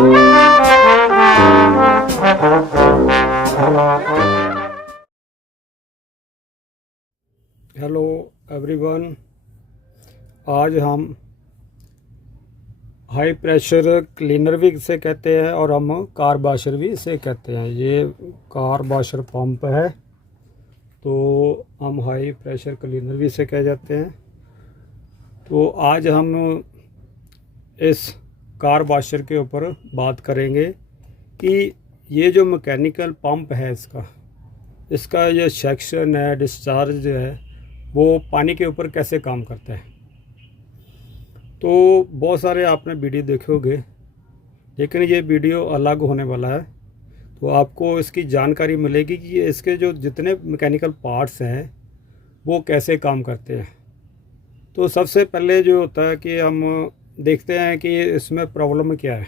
Hello everyone, आज हम high pressure cleaner भी इसे कहते हैं और हम कार वाशर भी इसे कहते हैं। ये कार वाशर पंप है, तो हम हाई प्रेशर क्लीनर भी इसे कह जाते हैं। तो आज हम इस कार वाशर के ऊपर बात करेंगे कि ये जो मैकेनिकल पंप है इसका ये सेक्शन है, डिस्चार्ज है, वो पानी के ऊपर कैसे काम करता है। तो बहुत सारे आपने वीडियो देखे होंगे, लेकिन ये वीडियो अलग होने वाला है। तो आपको इसकी जानकारी मिलेगी कि इसके जो जितने मैकेनिकल पार्ट्स हैं वो कैसे काम करते हैं। तो सबसे पहले जो होता है कि हम देखते हैं कि इसमें प्रॉब्लम क्या है।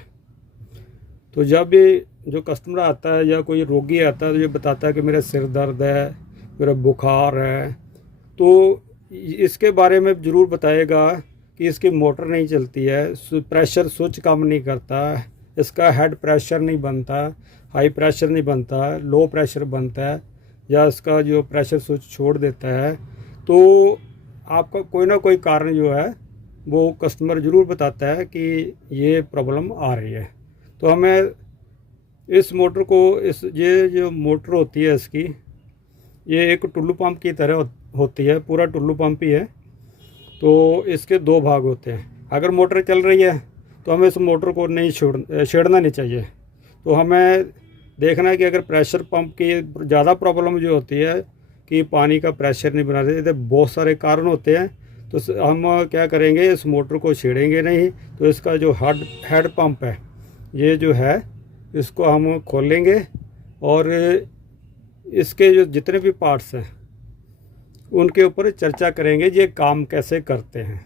तो जब भी जो कस्टमर आता है या कोई रोगी आता है तो ये बताता है कि मेरा सिर दर्द है, मेरा बुखार है, तो इसके बारे में ज़रूर बताएगा कि इसकी मोटर नहीं चलती है, प्रेशर स्विच काम नहीं करता, इसका हेड प्रेशर नहीं बनता, हाई प्रेशर नहीं बनता, लो प्रेशर बनता है, या इसका जो प्रेशर स्विच छोड़ देता है। तो आपका कोई ना कोई कारण जो है वो कस्टमर ज़रूर बताता है कि ये प्रॉब्लम आ रही है। तो हमें इस मोटर को ये जो मोटर होती है इसकी, ये एक टुल्लू पंप की तरह होती है, पूरा टुल्लू पंप ही है। तो इसके दो भाग होते हैं। अगर मोटर चल रही है तो हमें इस मोटर को नहीं छेड़ना नहीं चाहिए। तो हमें देखना है कि अगर प्रेशर पंप की ज़्यादा प्रॉब्लम जो होती है कि पानी का प्रेशर नहीं बना रहे, तो बहुत सारे कारण होते हैं। तो हम क्या करेंगे, इस मोटर को छेड़ेंगे नहीं। तो इसका जो हेड पंप है, ये जो है इसको हम खोलेंगे और इसके जो जितने भी पार्ट्स हैं उनके ऊपर चर्चा करेंगे, ये काम कैसे करते हैं।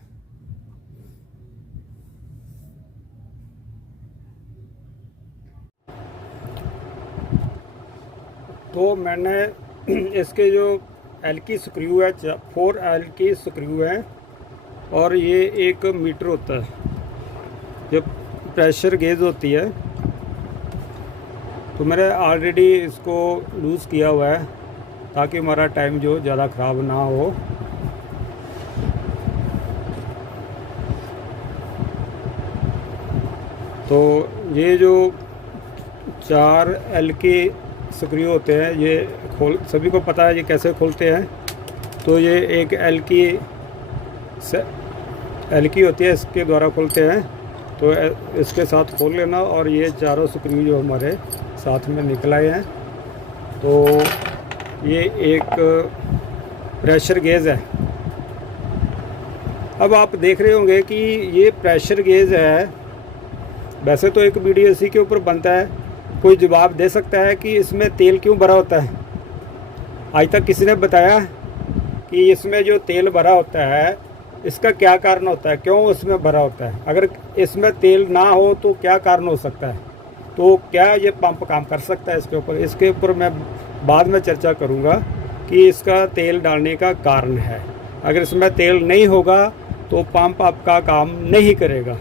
तो मैंने इसके जो एल की स्क्रू है, 4 एल की स्क्रू है, और ये 1 मीटर होता है, जो प्रेशर गेज होती है। तो मैंने ऑलरेडी इसको लूज़ किया हुआ है ताकि हमारा टाइम जो ज़्यादा ख़राब ना हो। तो ये जो 4 एल के स्क्रू होते हैं, ये सभी को पता है ये कैसे खोलते हैं। तो ये एक एल की होती है, इसके द्वारा खोलते हैं। तो इसके साथ खोल लेना, और ये चारों स्क्रू जो हमारे साथ में निकल आए हैं। तो ये एक प्रेशर गेज है। अब आप देख रहे होंगे कि ये प्रेशर गेज है। वैसे तो एक वीडियो इसी के ऊपर बनता है, कोई जवाब दे सकता है कि इसमें तेल क्यों भरा होता है। आज तक किसी ने बताया कि इसमें जो तेल भरा होता है इसका क्या कारण होता है, क्यों इसमें भरा होता है। अगर इसमें तेल ना हो तो क्या कारण हो सकता है। तो क्या ये पंप काम कर सकता है इसके ऊपर मैं बाद में चर्चा करूंगा कि इसका तेल डालने का कारण है। अगर इसमें तेल नहीं होगा तो पंप आपका काम नहीं करेगा।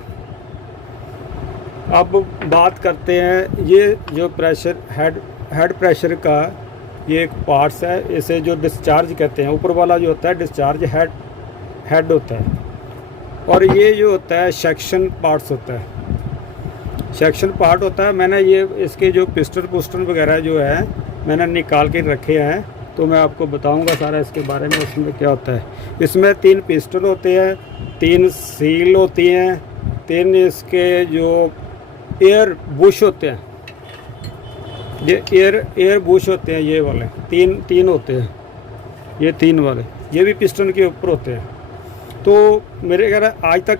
अब बात करते हैं, ये जो प्रेशर हेड प्रेशर का ये एक पार्ट्स है, इसे जो डिस्चार्ज कहते हैं। ऊपर वाला जो होता है डिस्चार्ज हेड होता है, और ये जो होता है सेक्शन पार्ट्स होता है, सेक्शन पार्ट होता है। मैंने ये इसके जो पिस्टन वगैरह जो है मैंने निकाल के रखे हैं, तो मैं आपको बताऊंगा सारा इसके बारे में, इसमें क्या होता है। इसमें 3 पिस्टन होते हैं, 3 सील होती हैं, 3 इसके जो एयर बुश होते हैं, ये एयर बुश होते हैं, ये वाले तीन होते हैं, ये 3 वाले, ये भी पिस्टन के ऊपर होते हैं। तो मेरे ख्याल आज तक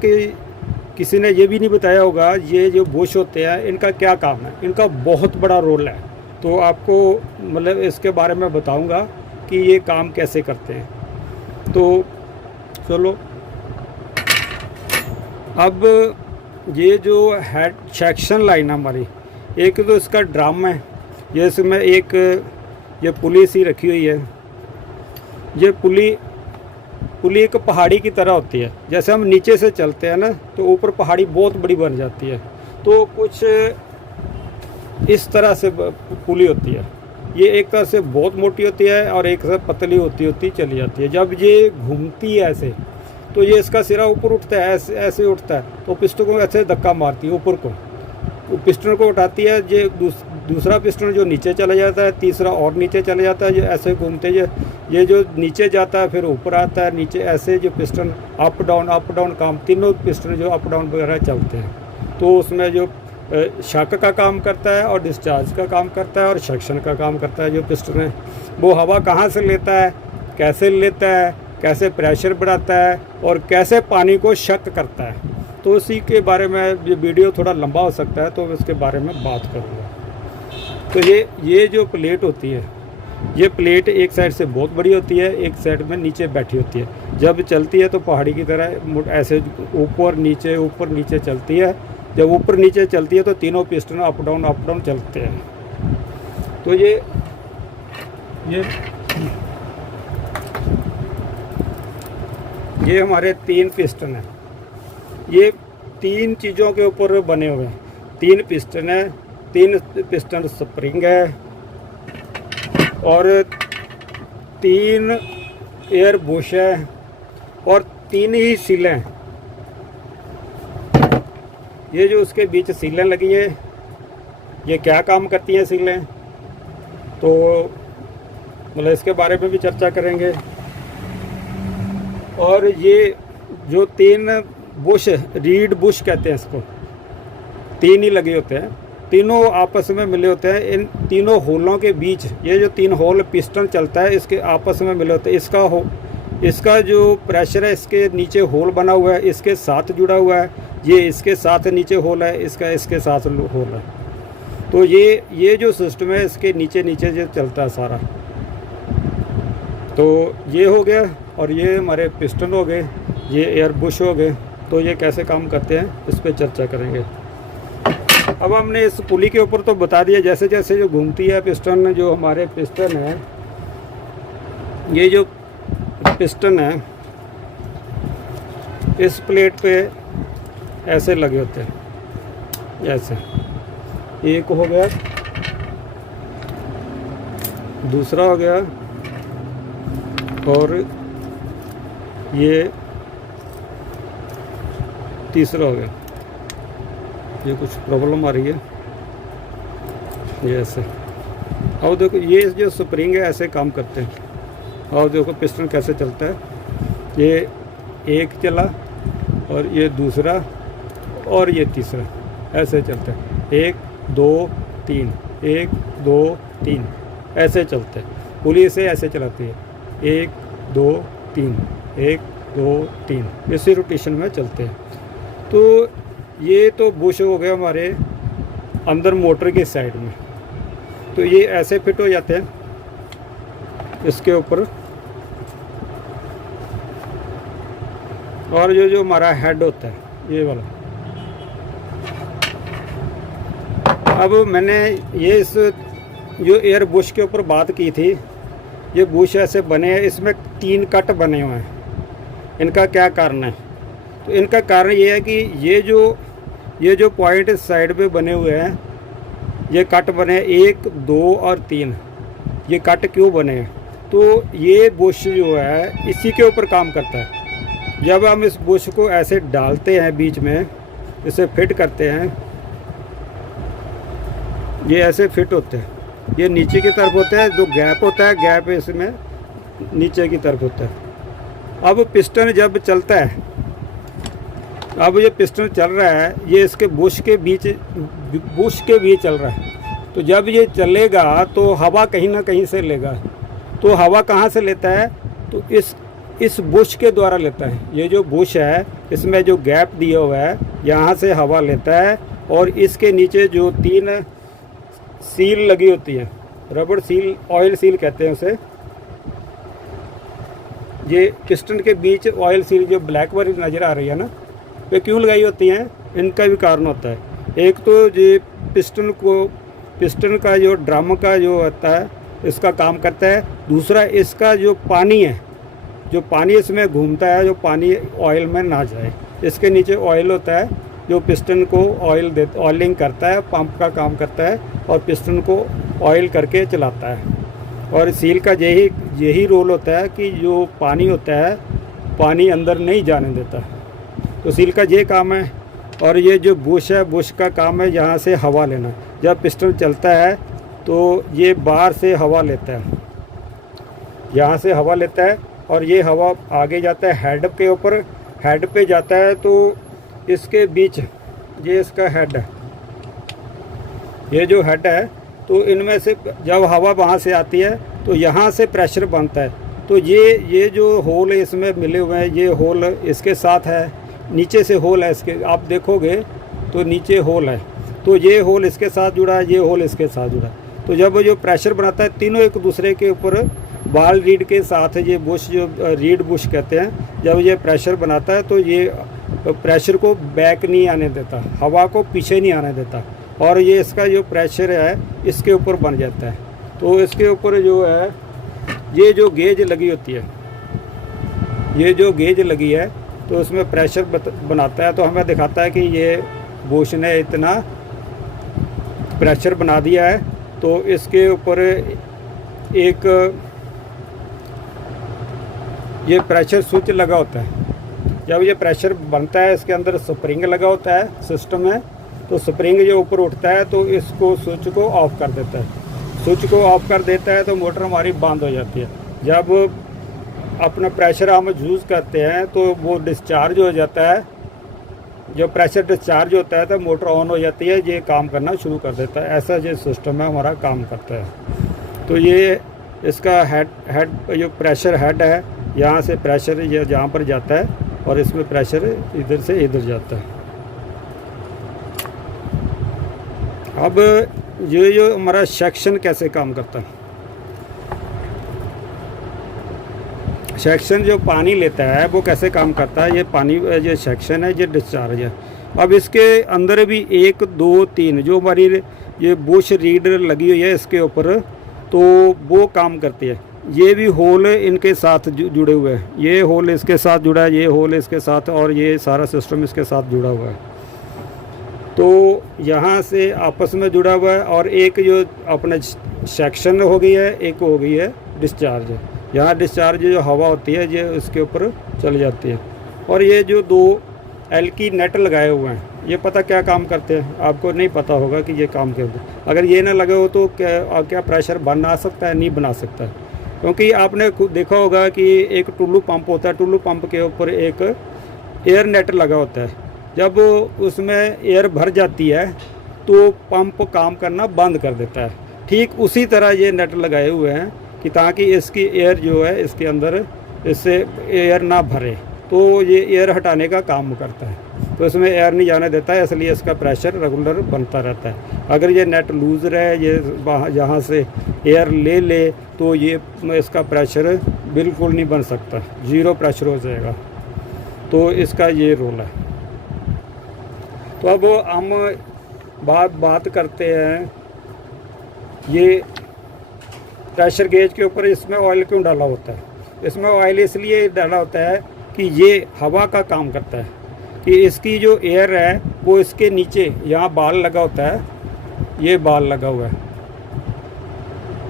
किसी ने ये भी नहीं बताया होगा ये जो बुश होते हैं इनका क्या काम है। इनका बहुत बड़ा रोल है। तो आपको मतलब इसके बारे में बताऊंगा कि ये काम कैसे करते हैं। तो चलो, अब ये जो हेड सेक्शन लाइन हमारी, एक तो इसका ड्रम है, ये इसमें एक ये पुली सी रखी हुई है। ये पुली एक पहाड़ी की तरह होती है। जैसे हम नीचे से चलते हैं ना, तो ऊपर पहाड़ी बहुत बड़ी बन जाती है। तो कुछ इस तरह से पुली होती है। ये एक तरह से बहुत मोटी होती है और एक तरह पतली होती चली जाती है। जब ये घूमती है ऐसे, तो ये इसका सिरा ऊपर उठता है, ऐसे ऐसे उठता है, तो पिस्टन को ऐसे धक्का मारती है ऊपर को, तो पिस्टन को उठाती है। ये दूसरा पिस्टन जो नीचे चला जाता है, तीसरा और नीचे चला जाता है। जो ऐसे घूमते ये जो नीचे जाता है फिर ऊपर आता है, नीचे ऐसे जो पिस्टन अप डाउन काम, तीनों पिस्टन जो अप डाउन वगैरह चलते हैं। तो उसमें जो शक का काम करता है और डिस्चार्ज का काम करता है और सक्शन का काम करता है। जो पिस्टन है वो हवा कहाँ से लेता है, कैसे लेता है, कैसे प्रेशर बढ़ाता है और कैसे पानी को शक करता है। तो उसी के बारे में ये वीडियो थोड़ा लंबा हो सकता है, तो इसके बारे में बात करूँगा। तो ये जो प्लेट होती है, ये प्लेट एक साइड से बहुत बड़ी होती है, एक साइड में नीचे बैठी होती है। जब चलती है तो पहाड़ी की तरह ऐसे ऊपर नीचे चलती है। जब ऊपर नीचे चलती है तो तीनों पिस्टन अप डाउन चलते हैं। तो ये हमारे 3 पिस्टन हैं। ये 3 चीज़ों के ऊपर बने हुए हैं। 3 पिस्टन है, 3 पिस्टन स्प्रिंग है और 3 एयर बुश है और 3 ही सीलें हैं। ये जो उसके बीच सीलें लगी है, ये क्या काम करती हैं सीलें, तो मतलब इसके बारे में भी चर्चा करेंगे। और ये जो 3 बुश, रीड बुश कहते हैं इसको, 3 ही लगे होते हैं, तीनों आपस में मिले होते हैं। इन तीनों होलों के बीच ये जो 3 होल पिस्टन चलता है, इसके आपस में मिले होते हैं। इसका जो प्रेशर है, इसके नीचे होल बना हुआ है, इसके साथ जुड़ा हुआ है। ये इसके साथ नीचे होल है, इसका इसके साथ होल है। तो ये जो सिस्टम है, इसके नीचे जो चलता है सारा। तो ये हो गया और ये हमारे पिस्टन हो गए, ये एयर बुश हो गए। तो ये कैसे काम करते हैं इस पर चर्चा करेंगे। अब हमने इस पुली के ऊपर तो बता दिया, जैसे जैसे जो घूमती है पिस्टन, जो हमारे पिस्टन है, ये जो पिस्टन है इस प्लेट पे ऐसे लगे होते हैं, ऐसे। एक हो गया, दूसरा हो गया और ये तीसरा हो गया। ये कुछ प्रॉब्लम आ रही है, ये ऐसे। अब देखो ये जो स्प्रिंग है ऐसे काम करते हैं। और देखो पिस्टन कैसे चलता है, ये एक चला और ये दूसरा और ये तीसरा, ऐसे चलता है। 1 2 3, 1 2 3 ऐसे चलते हैं। पुली से ऐसे चलाती है, 1 2 3, 1 2 3, इसी रोटेशन में चलते हैं। तो ये तो बुश हो गया हमारे अंदर मोटर की साइड में। तो ये ऐसे फिट हो जाते हैं इसके ऊपर। और जो हमारा हेड होता है ये वाला, अब मैंने ये इस जो एयर बुश के ऊपर बात की थी, ये बुश ऐसे बने हैं, इसमें 3 कट बने हुए हैं। इनका क्या कारण है? तो इनका कारण ये है कि ये जो पॉइंट इस साइड पे बने हुए हैं, ये कट बने 1 2 और 3। ये कट क्यों बने हैं? तो ये बुश जो है इसी के ऊपर काम करता है। जब हम इस बुश को ऐसे डालते हैं बीच में, इसे फिट करते हैं, ये ऐसे फिट होते हैं। ये नीचे की तरफ होता है, जो गैप होता है, गैप इसमें नीचे की तरफ होता है। अब पिस्टन जब चलता है, अब ये पिस्टन चल रहा है, ये इसके बुश के बीच चल रहा है। तो जब ये चलेगा तो हवा कहीं ना कहीं से लेगा। तो हवा कहाँ से लेता है? तो इस बुश के द्वारा लेता है। ये जो बुश है इसमें जो गैप दिया हुआ है, यहाँ से हवा लेता है। और इसके नीचे जो 3 सील लगी होती है, रबड़ सील, ऑयल सील कहते हैं उसे। ये पिस्टन के बीच ऑयल सील जो ब्लैक वाली नज़र आ रही है ना, वे क्यों लगाई होती हैं? इनका भी कारण होता है। एक तो ये पिस्टन का जो ड्रम का जो होता है, इसका काम करता है। दूसरा इसका जो पानी है, जो पानी इसमें घूमता है, जो पानी ऑयल में ना जाए। इसके नीचे ऑयल होता है जो पिस्टन को ऑयलिंग करता है, पंप का काम करता है। और पिस्टन को ऑयल करके चलाता है। और सील का यही रोल होता है कि जो पानी होता है पानी अंदर नहीं जाने देता। तो सील का ये काम है। और ये जो बुश है, बुश का काम है यहाँ से हवा लेना। जब पिस्टन चलता है तो ये बाहर से हवा लेता है, यहाँ से हवा लेता है और ये हवा आगे जाता है हेड के ऊपर, हेड पे जाता है। तो इसके बीच ये इसका हेड है, ये जो हेड है, तो इनमें से जब हवा वहाँ से आती है तो यहाँ से प्रेशर बनता है। तो ये जो होल इसमें मिले हुए हैं, ये होल इसके साथ है, नीचे से होल है इसके, आप देखोगे तो नीचे होल है। तो ये होल इसके साथ जुड़ा है, ये होल इसके साथ जुड़ा है। तो जब जो प्रेशर बनाता है तीनों एक दूसरे के ऊपर बाल रीड के साथ, ये बुश जो रीड बुश कहते हैं, जब ये प्रेशर बनाता है तो ये प्रेशर को बैक नहीं आने देता, हवा को पीछे नहीं आने देता। और ये इसका जो प्रेशर है इसके ऊपर बन जाता है। तो इसके ऊपर जो है ये जो गेज लगी होती है, ये जो गेज लगी है तो उसमें प्रेशर बनाता है। तो हमें दिखाता है कि ये बुश ने इतना प्रेशर बना दिया है। तो इसके ऊपर एक ये प्रेशर स्विच लगा होता है। जब ये प्रेशर बनता है इसके अंदर स्प्रिंग लगा होता है, सिस्टम है। तो स्प्रिंग जो ऊपर उठता है तो इसको स्विच को ऑफ कर देता है। स्विच को ऑफ कर देता है तो मोटर हमारी बंद हो जाती है। जब अपना प्रेशर हम यूज़ करते हैं तो वो डिस्चार्ज हो जाता है। जब प्रेशर डिस्चार्ज होता है तो मोटर ऑन हो जाती है, ये काम करना शुरू कर देता है। ऐसा जो सिस्टम है हमारा काम करता है। तो ये इसका हेड जो प्रेशर हेड है, यहाँ से प्रेशर ये जहाँ पर जाता है और इसमें प्रेशर इधर से इधर जाता है। अब ये जो हमारा सेक्शन कैसे काम करता है, सेक्शन जो पानी लेता है वो कैसे काम करता है। ये पानी जो सेक्शन है ये डिस्चार्ज है। अब इसके अंदर भी 1 2 3 जो हमारी ये बुश रीडर लगी हुई है इसके ऊपर, तो वो काम करती है। ये भी होल इनके साथ जुड़े हुए हैं, ये होल इसके साथ जुड़ा है, ये होल इसके साथ, और ये सारा सिस्टम इसके साथ जुड़ा हुआ है। तो यहाँ से आपस में जुड़ा हुआ है। और एक जो अपने सेक्शन हो गई है, एक हो गई है डिस्चार्ज। यहाँ डिस्चार्ज जो हवा होती है ये इसके ऊपर चली जाती है। और ये जो 2 एल की नेट लगाए हुए हैं, ये पता क्या काम करते हैं, आपको नहीं पता होगा कि ये काम करते हैं। अगर ये ना लगे हो तो क्या प्रेशर बना सकता है? नहीं बना सकता। क्योंकि आपने खुद देखा होगा कि एक टुल्लू पंप होता है, टुल्लू पंप के ऊपर एक एयर नेट लगा होता है। जब उसमें एयर भर जाती है तो पंप काम करना बंद कर देता है। ठीक उसी तरह ये नेट लगाए हुए हैं कि ताकि इसकी एयर जो है इसके अंदर, इससे एयर ना भरे, तो ये एयर हटाने का काम करता है। तो इसमें एयर नहीं जाने देता है, इसलिए इसका प्रेशर रेगुलर बनता रहता है। अगर ये नेट लूज़ रहे, ये यहाँ से एयर ले ले, तो ये इसका प्रेशर बिल्कुल नहीं बन सकता, 0 प्रेशर हो जाएगा। तो इसका ये रोल है। तो अब हम बात करते हैं ये प्रेशर गेज के ऊपर इसमें ऑयल क्यों डाला होता है। इसमें ऑयल इसलिए डाला होता है कि ये हवा का काम करता है, कि इसकी जो एयर है वो इसके नीचे यहाँ बाल लगा होता है, ये बाल लगा हुआ है,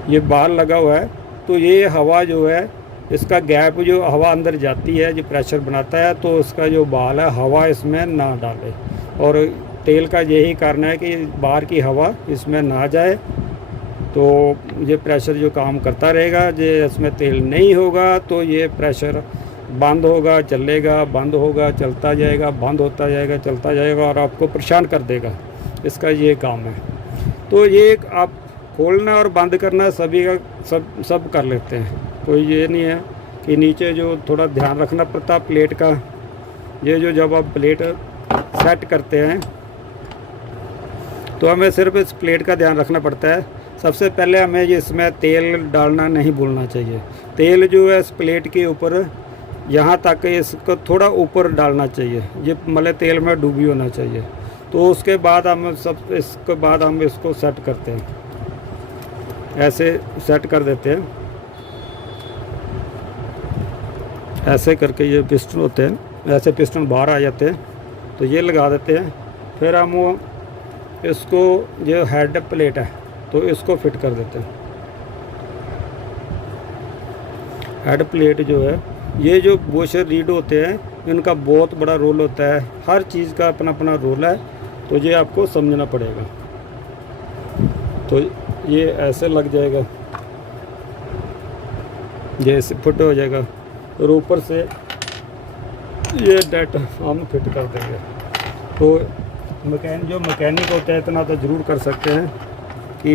ये बाल लगा हुआ है। तो ये हवा जो है, इसका गैप जो हवा अंदर जाती है, जो प्रेशर बनाता है, तो उसका जो बाल है हवा इसमें ना डाले। और तेल का यही कारण है कि बाहर की हवा इसमें ना जाए। तो ये प्रेशर जो काम करता रहेगा, ये इसमें तेल नहीं होगा तो ये प्रेशर बंद होगा, चलेगा, बंद होगा, चलता जाएगा, बंद होता जाएगा, चलता जाएगा, और आपको परेशान कर देगा। इसका ये काम है। तो ये आप खोलना और बंद करना सभी का सब कर लेते हैं। कोई ये नहीं है कि नीचे जो थोड़ा ध्यान रखना पड़ता प्लेट का। ये जो जब आप प्लेट सेट करते हैं तो हमें सिर्फ इस प्लेट का ध्यान रखना पड़ता है। सबसे पहले हमें इसमें तेल डालना नहीं भूलना चाहिए। तेल जो है इस प्लेट के ऊपर यहाँ तक इसको थोड़ा ऊपर डालना चाहिए, ये मतलब तेल में डूबी होना चाहिए। तो उसके बाद हम इसको सेट करते हैं, ऐसे सेट कर देते हैं। ऐसे करके ये पिस्टन होते हैं, ऐसे पिस्टन बाहर आ जाते हैं, तो ये लगा देते हैं। फिर हम इसको जो हेड प्लेट है, तो इसको फिट कर देते हैं। हेड प्लेट जो है, ये जो वॉशर रीड होते हैं इनका बहुत बड़ा रोल होता है, हर चीज़ का अपना अपना रोल है, तो ये आपको समझना पड़ेगा। तो ये ऐसे लग जाएगा, ये ऐसे फिट हो जाएगा और ऊपर से ये डेट हम फिट कर देंगे। तो जो मैकेनिक होते हैं इतना तो ज़रूर कर सकते हैं कि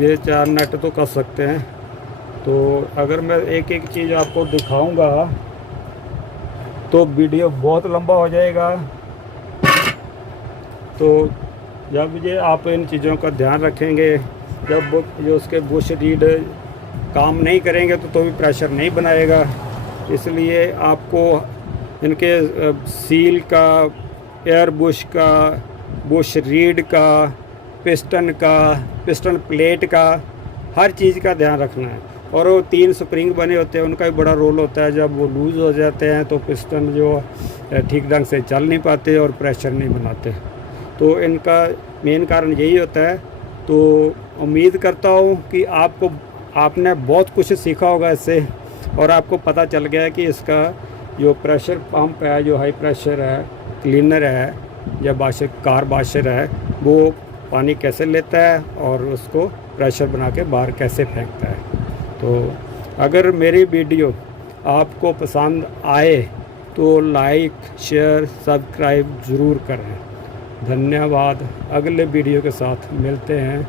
ये 4 नट तो कर सकते हैं। तो अगर मैं एक एक चीज़ आपको दिखाऊंगा तो वीडियो बहुत लंबा हो जाएगा। तो जब ये आप इन चीज़ों का ध्यान रखेंगे, जब जो उसके बुश रीड काम नहीं करेंगे तो भी प्रेशर नहीं बनाएगा। इसलिए आपको इनके सील का, एयर बुश का, बुश रीड का, पिस्टन प्लेट का, हर चीज़ का ध्यान रखना है। और वो 3 स्प्रिंग बने होते हैं, उनका भी बड़ा रोल होता है। जब वो लूज़ हो जाते हैं तो पिस्टन जो ठीक ढंग से चल नहीं पाते और प्रेशर नहीं बनाते। तो इनका मेन कारण यही होता है। तो उम्मीद करता हूँ कि आपने बहुत कुछ सीखा होगा इससे, और आपको पता चल गया है कि इसका जो प्रेशर पंप है, जो हाई प्रेशर है, क्लीनर है या कार वाशर है, वो पानी कैसे लेता है और उसको प्रेशर बना के बाहर कैसे फेंकता है। तो अगर मेरी वीडियो आपको पसंद आए तो लाइक, शेयर, सब्सक्राइब ज़रूर करें। धन्यवाद। अगले वीडियो के साथ मिलते हैं।